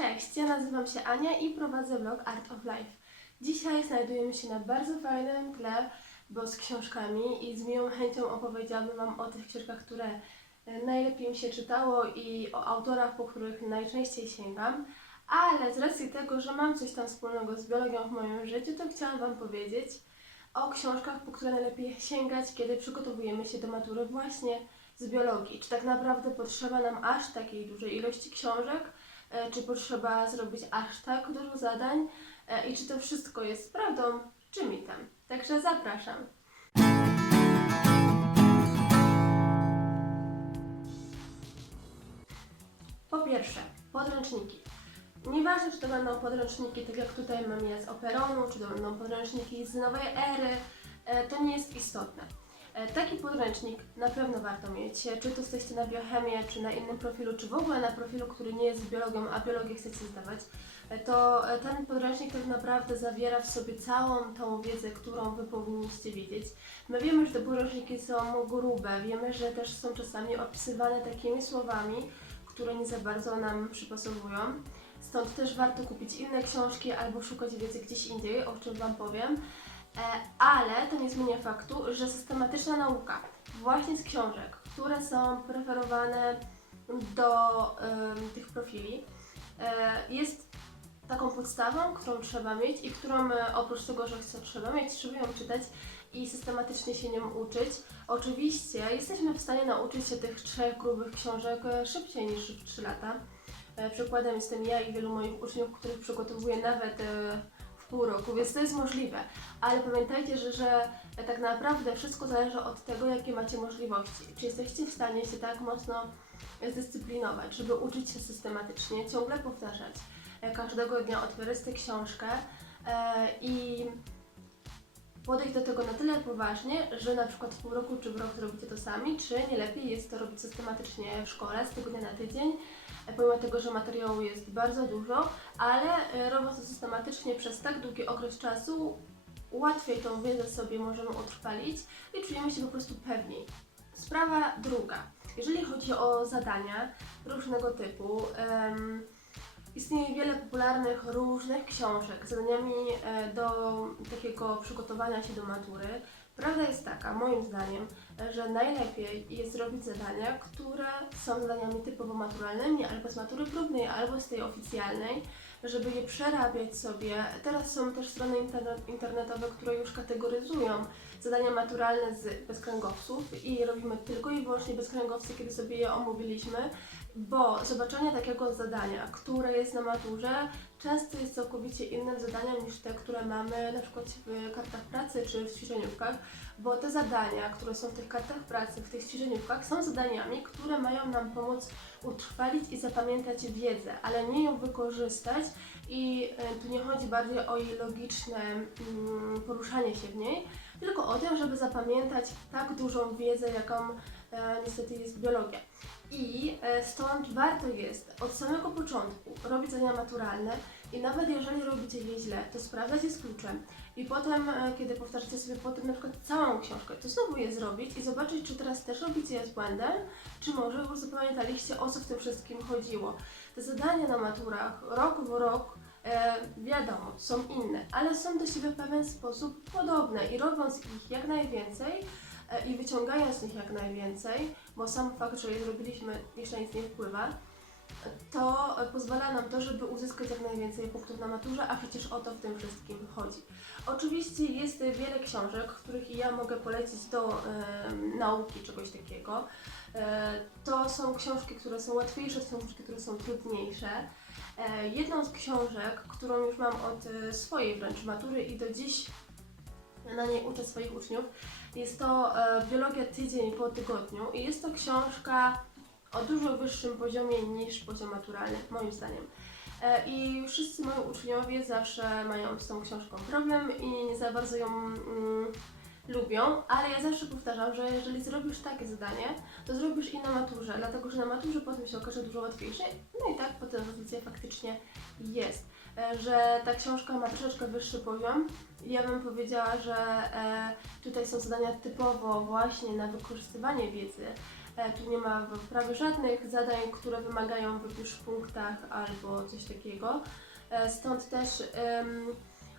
Cześć, ja nazywam się Ania i prowadzę blog Art of Life. Dzisiaj znajdujemy się na bardzo fajnym tle, bo z książkami i z miłą chęcią opowiedziałabym Wam o tych książkach, które e, najlepiej mi się czytało i o autorach, po których najczęściej sięgam. Ale z racji tego, że mam coś tam wspólnego z biologią w moim życiu, to chciałam Wam powiedzieć o książkach, po które najlepiej sięgać, kiedy przygotowujemy się do matury właśnie z biologii. Czy tak naprawdę potrzeba nam aż takiej dużej ilości książek? E, czy potrzeba zrobić aż tak dużo zadań e, i czy to wszystko jest prawdą, czy mitem. Także zapraszam. Po pierwsze, podręczniki. Nieważne, czy to będą podręczniki, tak jak tutaj mam je z Operonu, czy to będą podręczniki z Nowej Ery, e, to nie jest istotne. E, Taki podręcznik na pewno warto mieć, czy to jesteście na biochemię, czy na innym profilu, czy w ogóle na profilu, który nie jest biologią, a biologię chcecie zdawać, e, to e, ten podręcznik tak naprawdę zawiera w sobie całą tą wiedzę, którą Wy powinniście wiedzieć. My wiemy, że te podręczniki są grube, wiemy, że też są czasami opisywane takimi słowami, które nie za bardzo nam przypasowują. Stąd też warto kupić inne książki albo szukać wiedzy gdzieś indziej, o czym Wam powiem. E, ale to nie zmienia faktu, że systematyczna nauka właśnie z książek, które są preferowane do em, tych profili, e, jest taką podstawą, którą trzeba mieć i którą e, oprócz tego, że trzeba mieć, trzeba ją czytać i systematycznie się nią uczyć. Oczywiście jesteśmy w stanie nauczyć się tych trzech grubych książek szybciej niż w 3 lata. Przykładem jestem ja i wielu moich uczniów, których przygotowuję nawet pół roku, więc to jest możliwe. Ale pamiętajcie, że, że tak naprawdę wszystko zależy od tego, jakie macie możliwości. Czy jesteście w stanie się tak mocno zdyscyplinować, żeby uczyć się systematycznie, ciągle powtarzać, e, każdego dnia otwierać tę książkę e, i podejść do tego na tyle poważnie, że na przykład w pół roku czy w rok zrobicie to sami, czy nie lepiej jest to robić systematycznie w szkole, z tygodnia na tydzień, pomimo tego, że materiału jest bardzo dużo, ale e, robiąc to systematycznie przez tak długi okres czasu, łatwiej tą wiedzę sobie możemy utrwalić i czujemy się po prostu pewniej. Sprawa druga. Jeżeli chodzi o zadania różnego typu, em, istnieje wiele popularnych różnych książek z zadaniami e, do takiego przygotowania się do matury. Prawda jest taka, moim zdaniem, że najlepiej jest robić zadania, które są zadaniami typowo maturalnymi, albo z matury próbnej, albo z tej oficjalnej, żeby je przerabiać sobie. Teraz są też strony internet, internetowe, które już kategoryzują zadania maturalne z bezkręgowców i robimy tylko i wyłącznie bezkręgowce, kiedy sobie je omówiliśmy, bo zobaczenie takiego zadania, które jest na maturze, często jest całkowicie innym zadaniem niż te, które mamy na przykład w kartach pracy czy w ćwiczeniówkach, bo te zadania, które są w tych kartach pracy, w tych ćwiczeniówkach, są zadaniami, które mają nam pomóc utrwalić i zapamiętać wiedzę, ale nie ją wykorzystać i e, tu nie chodzi bardziej o jej logiczne mm, poruszanie się w niej, tylko o tym, żeby zapamiętać tak dużą wiedzę, jaką e, niestety jest biologia. I e, stąd warto jest od samego początku robić zadania maturalne i nawet jeżeli robicie je źle, to sprawdzać je z kluczem i potem, e, kiedy powtarzacie sobie potem na przykład całą książkę, to znowu je zrobić i zobaczyć, czy teraz też robicie je z błędem, czy może zapamiętaliście, o co w tym wszystkim chodziło. Te zadania na maturach rok w rok E, wiadomo, są inne, ale są do siebie w pewien sposób podobne i robiąc ich jak najwięcej e, i wyciągając z nich jak najwięcej, bo sam fakt, że je zrobiliśmy jeszcze nic nie wpływa, to e, pozwala nam to, żeby uzyskać jak najwięcej punktów na maturze, a przecież o to w tym wszystkim chodzi. Oczywiście jest wiele książek, których ja mogę polecić do e, nauki czegoś takiego. E, to są książki, które są łatwiejsze, to są książki, które są trudniejsze. E, Jedną z książek, którą już mam od e, swojej wręcz matury i do dziś na niej uczę swoich uczniów, jest to e, Biologia tydzień po tygodniu i jest to książka o dużo wyższym poziomie niż poziom maturalny, moim zdaniem. I wszyscy moi uczniowie zawsze mają z tą książką problem i nie za bardzo ją mm, lubią, ale ja zawsze powtarzam, że jeżeli zrobisz takie zadanie, to zrobisz i na maturze, dlatego że na maturze potem się okaże dużo łatwiejsze. No i tak potem różnica faktycznie jest, e, że ta książka ma troszeczkę wyższy poziom. Ja bym powiedziała, że e, tutaj są zadania typowo właśnie na wykorzystywanie wiedzy, E, Tu nie ma prawie żadnych zadań, które wymagają w punktach albo coś takiego. Stąd też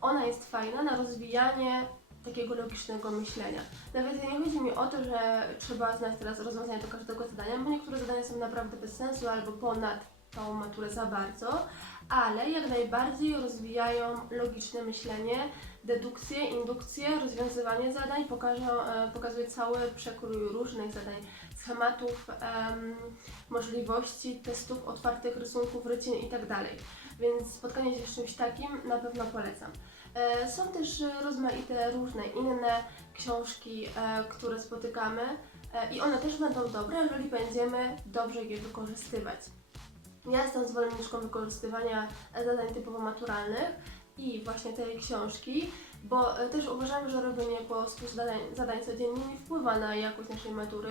ona jest fajna na rozwijanie takiego logicznego myślenia. Nawet nie chodzi mi o to, że trzeba znać teraz rozwiązanie do każdego zadania, bo niektóre zadania są naprawdę bez sensu albo ponad tą maturę za bardzo, ale jak najbardziej rozwijają logiczne myślenie, dedukcję, indukcję, rozwiązywanie zadań, pokażą, e, pokazuje cały przekrój różnych zadań, schematów, em, możliwości, testów, otwartych rysunków, rycin itd. Więc spotkanie się z czymś takim na pewno polecam. E, Są też rozmaite różne inne książki, e, które spotykamy e, i one też będą dobre, jeżeli będziemy dobrze je wykorzystywać. Ja jestem zwolenniczką wykorzystywania zadań typowo maturalnych i właśnie tej książki, bo e, też uważam, że robienie po prostu zadań, zadań codziennie nie wpływa na jakość naszej matury,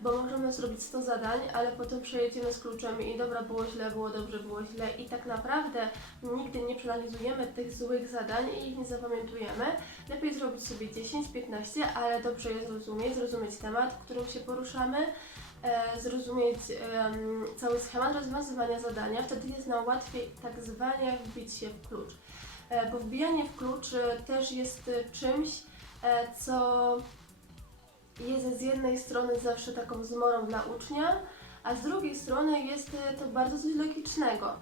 bo możemy zrobić 100 zadań, ale potem przejedziemy z kluczem i dobra, było źle, było dobrze, było źle i tak naprawdę nigdy nie przeanalizujemy tych złych zadań i ich nie zapamiętujemy. Lepiej zrobić sobie 10-15, ale dobrze je zrozumieć, zrozumieć temat, którym się poruszamy, e, zrozumieć em, cały schemat rozwiązywania zadania, wtedy jest nam łatwiej tak zwanie wbić się w klucz. E, bo wbijanie w klucz e, też jest e, czymś, co jest z jednej strony zawsze taką zmorą dla ucznia, a z drugiej strony jest to bardzo coś logicznego.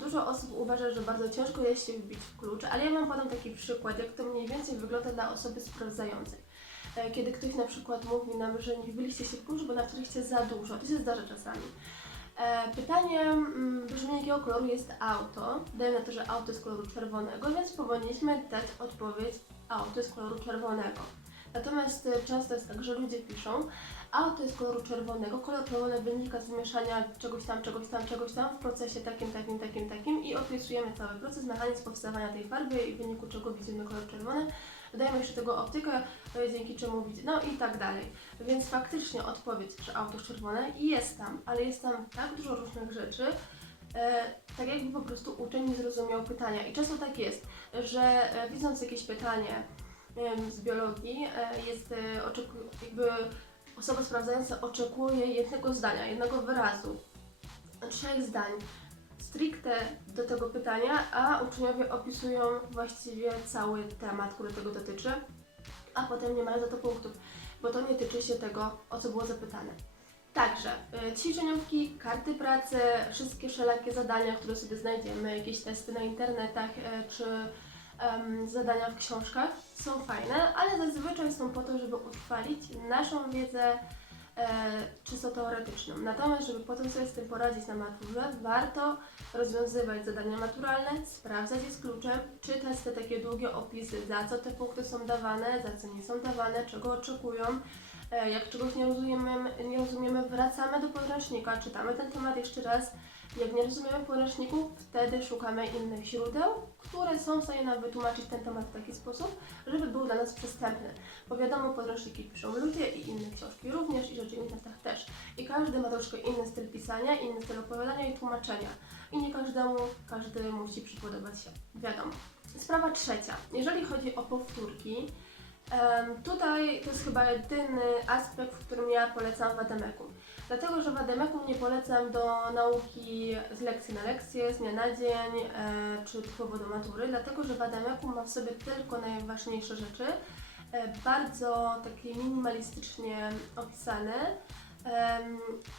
Dużo osób uważa, że bardzo ciężko jest się wbić w klucz, ale ja Wam podam taki przykład, jak to mniej więcej wygląda dla osoby sprawdzającej. Kiedy ktoś na przykład mówi nam, że nie wbiliście się w klucz, bo napisaliście za dużo, to się zdarza czasami. E, Pytanie mm, brzmi, jakiego koloru jest auto. Dajemy na to, że auto jest koloru czerwonego, więc powinniśmy dać odpowiedź auto jest koloru czerwonego. Natomiast e, często jest tak, że ludzie piszą, auto jest koloru czerwonego, kolor czerwony wynika z mieszania czegoś tam, czegoś tam, czegoś tam w procesie takim, takim, takim, takim i opisujemy cały proces, mechanizm powstawania tej farby i w wyniku czego widzimy kolor czerwony. Dodajemy jeszcze tego optykę, e, dzięki czemu widzimy, no i tak dalej. Więc faktycznie odpowiedź, że auto czerwone jest tam, ale jest tam tak dużo różnych rzeczy, e, tak jakby po prostu uczeń nie zrozumiał pytania. I często tak jest, że e, widząc jakieś pytanie nie wiem, z biologii, e, jest e, oczeku- jakby osoba sprawdzająca oczekuje jednego zdania, jednego wyrazu, trzech zdań stricte do tego pytania, a uczniowie opisują właściwie cały temat, który tego dotyczy, a potem nie mają za to punktów, bo to nie tyczy się tego, o co było zapytane. Także y, ćwiczeniówki, karty pracy, wszystkie wszelakie zadania, które sobie znajdziemy, jakieś testy na internetach y, czy em, zadania w książkach są fajne, ale zazwyczaj są po to, żeby utrwalić naszą wiedzę czysto teoretyczną. Natomiast, żeby potem sobie z tym poradzić na maturze, warto rozwiązywać zadania maturalne, sprawdzać je z kluczem, czytać te takie długie opisy, za co te punkty są dawane, za co nie są dawane, czego oczekują. E, Jak czegoś nie rozumiemy, nie rozumiemy, wracamy do podręcznika, czytamy ten temat jeszcze raz. Jak nie rozumiemy podręczniku, wtedy szukamy innych źródeł, które są w stanie nam wytłumaczyć ten temat w taki sposób, żeby był dla nas przystępny. Bo wiadomo, podręczniki piszą ludzie i inne książki również i rzeczy internetach też. I każdy ma troszkę inny styl pisania, inny styl opowiadania i tłumaczenia. I nie każdemu, każdy musi przypodobać się. Wiadomo. Sprawa trzecia. Jeżeli chodzi o powtórki, tutaj to jest chyba jedyny aspekt, w którym ja polecam Wademeku. Dlatego, że Wademeku nie polecam do nauki z lekcji na lekcję, z dnia na dzień, e, czy typowo do matury, dlatego, że Wademeku ma w sobie tylko najważniejsze rzeczy, e, bardzo takie minimalistycznie opisane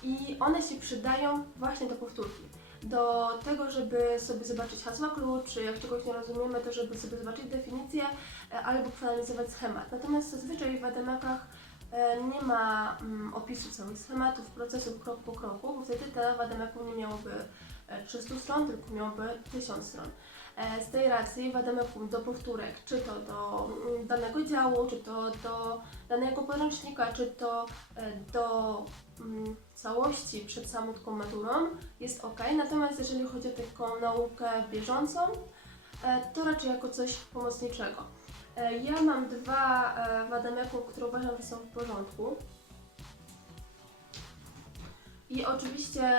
i one się przydają właśnie do powtórki. Do tego, żeby sobie zobaczyć hasła klucz, czy jak czegoś nie rozumiemy, to żeby sobie zobaczyć definicję albo przeanalizować schemat. Natomiast zazwyczaj w Wademekach e, nie ma mm, opisu całych schematów, procesów krok po kroku, bo wtedy te Wademeku nie miałoby e, 300 stron, tylko miałoby 1000 stron. E, Z tej racji Wademeku do powtórek, czy to do mm, danego działu, czy to do danego podręcznika, czy to e, do mm, całości przed samotną maturą jest ok. Natomiast jeżeli chodzi o taką naukę bieżącą, e, to raczej jako coś pomocniczego. E, Ja mam dwa e, Wademeku, które uważam, że są w porządku. I oczywiście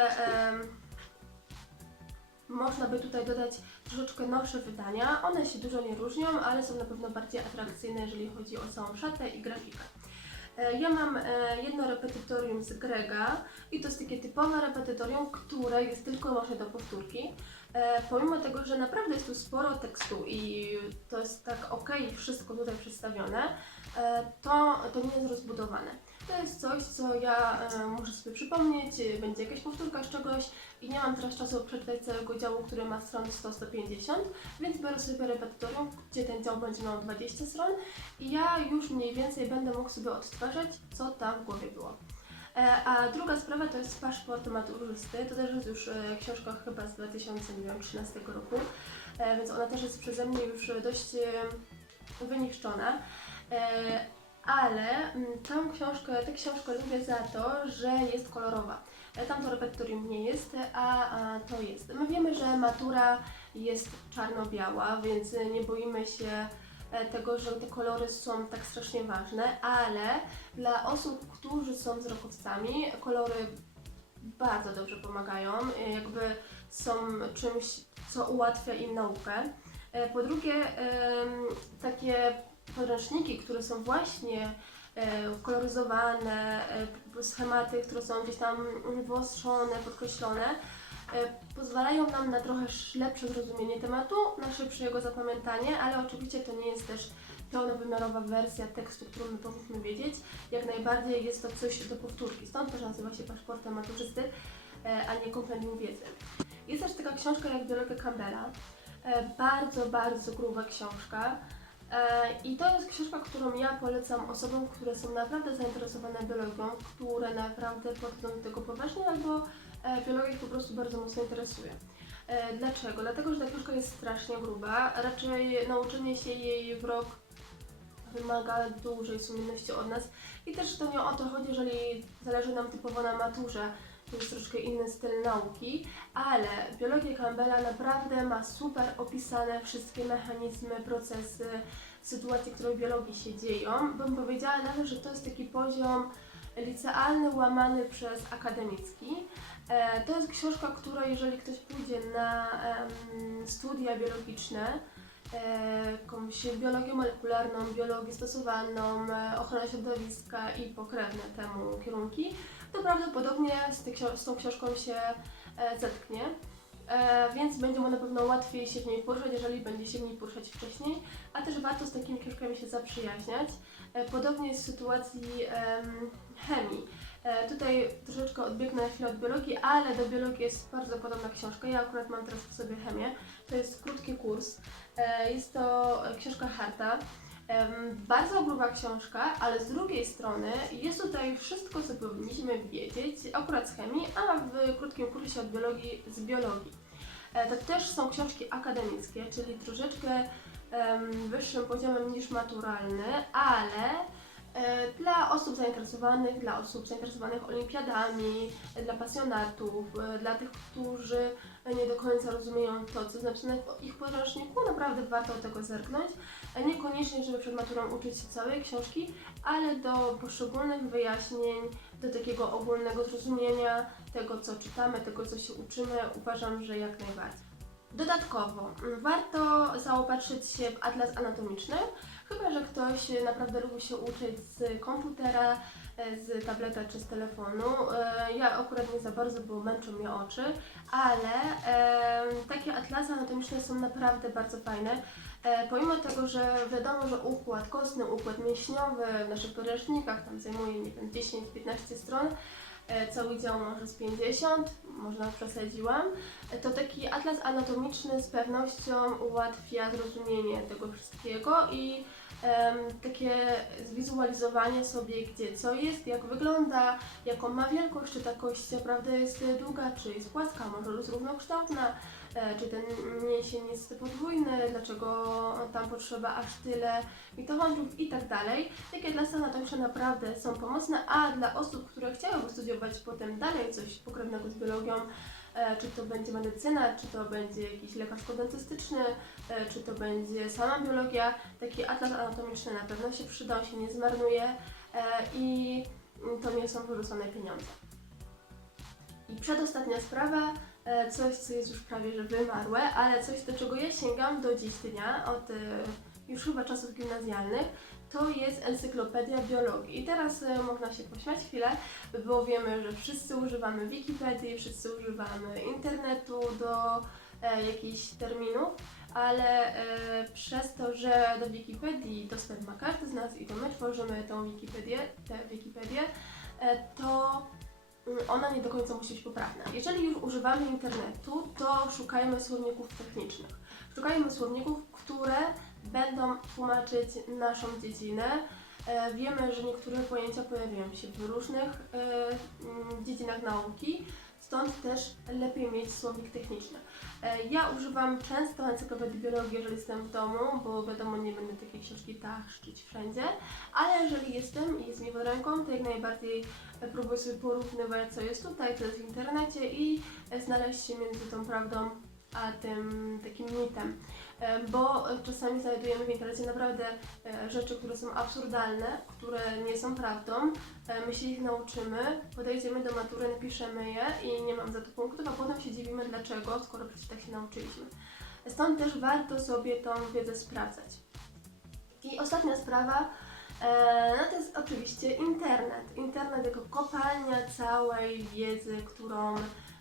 można by tutaj dodać troszeczkę nowsze wydania. One się dużo nie różnią, ale są na pewno bardziej atrakcyjne, jeżeli chodzi o całą szatę i grafikę. E, Ja mam e, jedno repetytorium z Grega i to jest takie typowe repetytorium, które jest tylko i wyłącznie do powtórki. E, Pomimo tego, że naprawdę jest tu sporo tekstu i to jest tak ok, wszystko tutaj przedstawione, e, to, to nie jest rozbudowane. To jest coś, co ja e, muszę sobie przypomnieć, będzie jakaś powtórka z czegoś i nie mam teraz czasu przeczytać całego działu, który ma stron 100-150, więc biorę sobie repetytorium, gdzie ten dział będzie miał 20 stron i ja już mniej więcej będę mógł sobie odtwarzać, co tam w głowie było. E, A druga sprawa to jest paszport maturzysty. To też jest już e, książka chyba z 2013 roku, e, więc ona też jest przeze mnie już dość wyniszczona. Ale mm, tą książkę, tę książkę lubię za to, że jest kolorowa. E, Tamto repertorium nie jest, a, a to jest. My wiemy, że matura jest czarno-biała, więc nie boimy się tego, że te kolory są tak strasznie ważne, ale dla osób, którzy są wzrokowcami, kolory bardzo dobrze pomagają, e, jakby są czymś, co ułatwia im naukę. E, Po drugie, takie podręczniki, które są właśnie e, koloryzowane, e, schematy, które są gdzieś tam wyostrzone, podkreślone, e, pozwalają nam na trochę sz- lepsze zrozumienie tematu, na szybsze jego zapamiętanie, ale oczywiście to nie jest też pełnowymiarowa wersja tekstu, którą my powinniśmy wiedzieć. Jak najbardziej jest to coś do powtórki, stąd też nazywa się paszportem maturzysty, e, a nie kompendium wiedzy. Jest też taka książka jak Biologia Campbella, e, bardzo, bardzo gruba książka. E, I to jest książka, którą ja polecam osobom, które są naprawdę zainteresowane biologią, które naprawdę podchodzą do tego poważnie albo e, biologia ich po prostu bardzo mocno interesuje. E, Dlaczego? Dlatego, że ta książka jest strasznie gruba. Raczej nauczenie się jej w rok wymaga dużej sumienności od nas. I też to nie o to chodzi, jeżeli zależy nam typowo na maturze, to jest troszkę inny styl nauki, ale biologia Campbella naprawdę ma super opisane wszystkie mechanizmy, procesy, sytuacje, które w biologii się dzieją. Bym powiedziała nawet, że to jest taki poziom licealny łamany przez akademicki. E, To jest książka, która jeżeli ktoś pójdzie na studia biologiczne, e, jakąś biologię molekularną, biologię stosowaną, e, ochronę środowiska i pokrewne temu kierunki, to prawdopodobnie z, tą książką się zetknie. E, więc będzie mu na pewno łatwiej się w niej poruszać, jeżeli będzie się w niej poruszać wcześniej, a też warto z takimi książkami się zaprzyjaźniać. E, podobnie jest w sytuacji em, chemii. E, tutaj troszeczkę odbiegnę na chwilę od biologii, ale do biologii jest bardzo podobna książka. Ja akurat mam teraz w sobie chemię. To jest krótki kurs. E, jest to książka Harta. Bardzo gruba książka, ale z drugiej strony jest tutaj wszystko, co powinniśmy wiedzieć, akurat z chemii, a w krótkim kursie od biologii z biologii. E, To też są książki akademickie, czyli troszeczkę wyższym poziomem niż maturalny, ale dla osób zainteresowanych, dla osób zainteresowanych olimpiadami, e, dla pasjonatów, e, dla tych, którzy nie do końca rozumieją to, co jest napisane w ich podręczniku, naprawdę warto do tego zerknąć. E, Niekoniecznie, żeby przed maturą uczyć się całej książki, ale do poszczególnych wyjaśnień, do takiego ogólnego zrozumienia tego, co czytamy, tego, co się uczymy, uważam, że jak najbardziej. Dodatkowo mm, warto zaopatrzyć się w atlas anatomiczny, chyba że ktoś naprawdę lubi się uczyć z komputera, e, z tableta czy z telefonu. E, Ja akurat nie za bardzo, bo męczą mnie oczy, ale takie atlasy anatomiczne są naprawdę bardzo fajne. E, Pomimo tego, że wiadomo, że układ kostny, układ mięśniowy w naszych podręcznikach tam zajmuje nie wiem, 10-15 stron, e, cały dział może z 50, można przesadziłam, e, to taki atlas anatomiczny z pewnością ułatwia zrozumienie tego wszystkiego i em, takie zwizualizowanie sobie, gdzie co jest, jak wygląda, jaką ma wielkość, czy ta kość naprawdę jest długa, czy jest płaska, może jest równokształtna, czy ten mięsień jest podwójny, dlaczego tam potrzeba aż tyle mitochondriów i tak dalej. Takie atlasy anatomiczne naprawdę są pomocne, a dla osób, które chciałyby studiować potem dalej coś pokrewnego z biologią, e, czy to będzie medycyna, czy to będzie jakiś lekarsko-dentystyczny, e, czy to będzie sama biologia, taki atlas anatomiczny na pewno się przyda, się nie zmarnuje e, i to nie są wyrzucone pieniądze. I przedostatnia sprawa, e, coś co jest już prawie że wymarłe, ale coś do czego ja sięgam do dziś dnia, od e, już chyba czasów gimnazjalnych, to jest encyklopedia biologii. I teraz e, można się pośmiać chwilę, bo wiemy, że wszyscy używamy Wikipedii, wszyscy używamy internetu do e, jakichś terminów, ale e, przez to, że do Wikipedii dostęp ma każdy z nas i to my tworzymy tą Wikipedię, tę Wikipedię, e, to ona nie do końca musi być poprawna. Jeżeli już używamy internetu, to szukajmy słowników technicznych. Szukajmy słowników, które będą tłumaczyć naszą dziedzinę. E, Wiemy, że niektóre pojęcia pojawiają się w różnych e, dziedzinach nauki, stąd też lepiej mieć słownik techniczny. E, Ja używam często encyklopedii biologii, jeżeli jestem w domu, bo wiadomo, nie będę takiej książki taszczyć wszędzie, ale jeżeli jestem i jest mi pod ręką, to jak najbardziej e, próbuję sobie porównywać, co jest tutaj, co jest w internecie i e, znaleźć się między tą prawdą a tym takim mitem. Bo e, czasami znajdujemy w internecie naprawdę e, rzeczy, które są absurdalne, które nie są prawdą. E, My się ich nauczymy, podejdziemy do matury, napiszemy je i nie mam za to punktów, a potem się dziwimy dlaczego, skoro przecież tak się nauczyliśmy. Stąd też warto sobie tą wiedzę sprawdzać. I ostatnia sprawa, no to jest oczywiście internet. Internet jako kopalnia całej wiedzy, którą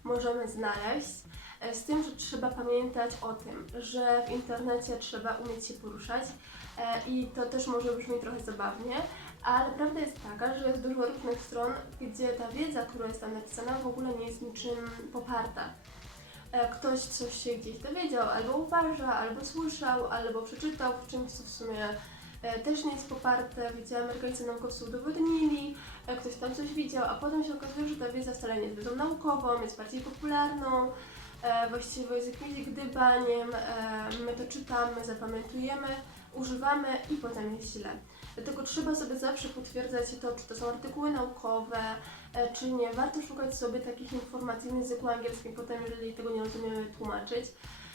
możemy znaleźć. E, Z tym, że trzeba pamiętać o tym, że w internecie trzeba umieć się poruszać e, i to też może brzmieć trochę zabawnie, ale prawda jest taka, że jest dużo różnych stron, gdzie ta wiedza, która jest tam napisana, w ogóle nie jest niczym poparta. E, Ktoś coś się gdzieś dowiedział, albo uważa, albo słyszał, albo przeczytał w czymś, co w sumie też nie jest poparte, gdzie Amerykanie naukowcy udowodnili, ktoś tam coś widział, a potem się okazuje, że ta wiedza wcale nie jest wiedzą naukową, jest bardziej popularną, e, właściwie jest jakimś gdybaniem, e, my to czytamy, zapamiętujemy, używamy i potem jest źle. Dlatego trzeba sobie zawsze potwierdzać to, czy to są artykuły naukowe, e, czy nie. Warto szukać sobie takich informacji w języku angielskim, potem jeżeli tego nie rozumiemy, tłumaczyć,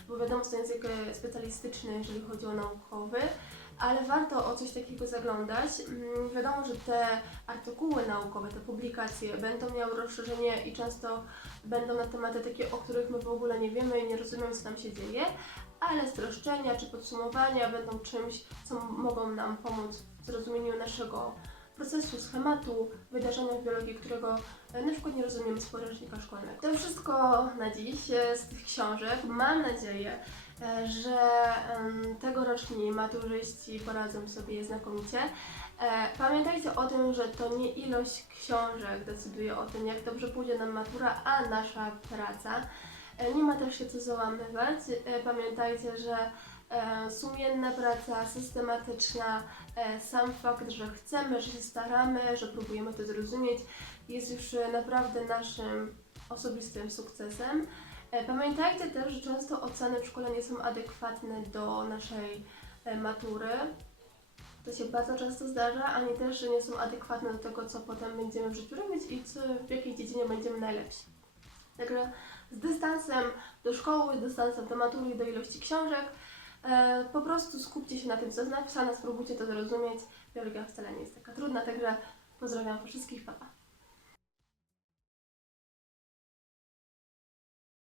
bo wiadomo, to język specjalistyczny, jeżeli chodzi o naukowy, ale warto o coś takiego zaglądać. Mm, Wiadomo, że te artykuły naukowe, te publikacje będą miały rozszerzenie i często będą na tematy takie, o których my w ogóle nie wiemy i nie rozumiemy, co tam się dzieje, ale streszczenia czy podsumowania będą czymś, co mogą nam pomóc w zrozumieniu naszego procesu, schematu, wydarzenia w biologii, którego e, na przykład nie rozumiemy z podręcznika szkolnego. To wszystko na dziś e, z tych książek. Mam nadzieję, że tegoroczni maturzyści poradzą sobie znakomicie. E, Pamiętajcie o tym, że to nie ilość książek decyduje o tym, jak dobrze pójdzie nam matura, a nasza praca. E, Nie ma też się co załamywać. E, Pamiętajcie, że sumienna praca, systematyczna, sam fakt, że chcemy, że się staramy, że próbujemy to zrozumieć, jest już naprawdę naszym osobistym sukcesem. E, Pamiętajcie też, że często oceny w szkole nie są adekwatne do naszej e, matury. To się bardzo często zdarza, ani też, że nie są adekwatne do tego, co potem będziemy w życiu robić i co, w jakiej dziedzinie będziemy najlepsi. Także z dystansem do szkoły, dystansem do matury i do ilości książek, e, po prostu skupcie się na tym, co jest napisane, spróbujcie to zrozumieć. Biologia wcale nie jest taka trudna, także pozdrawiam wszystkich, papa.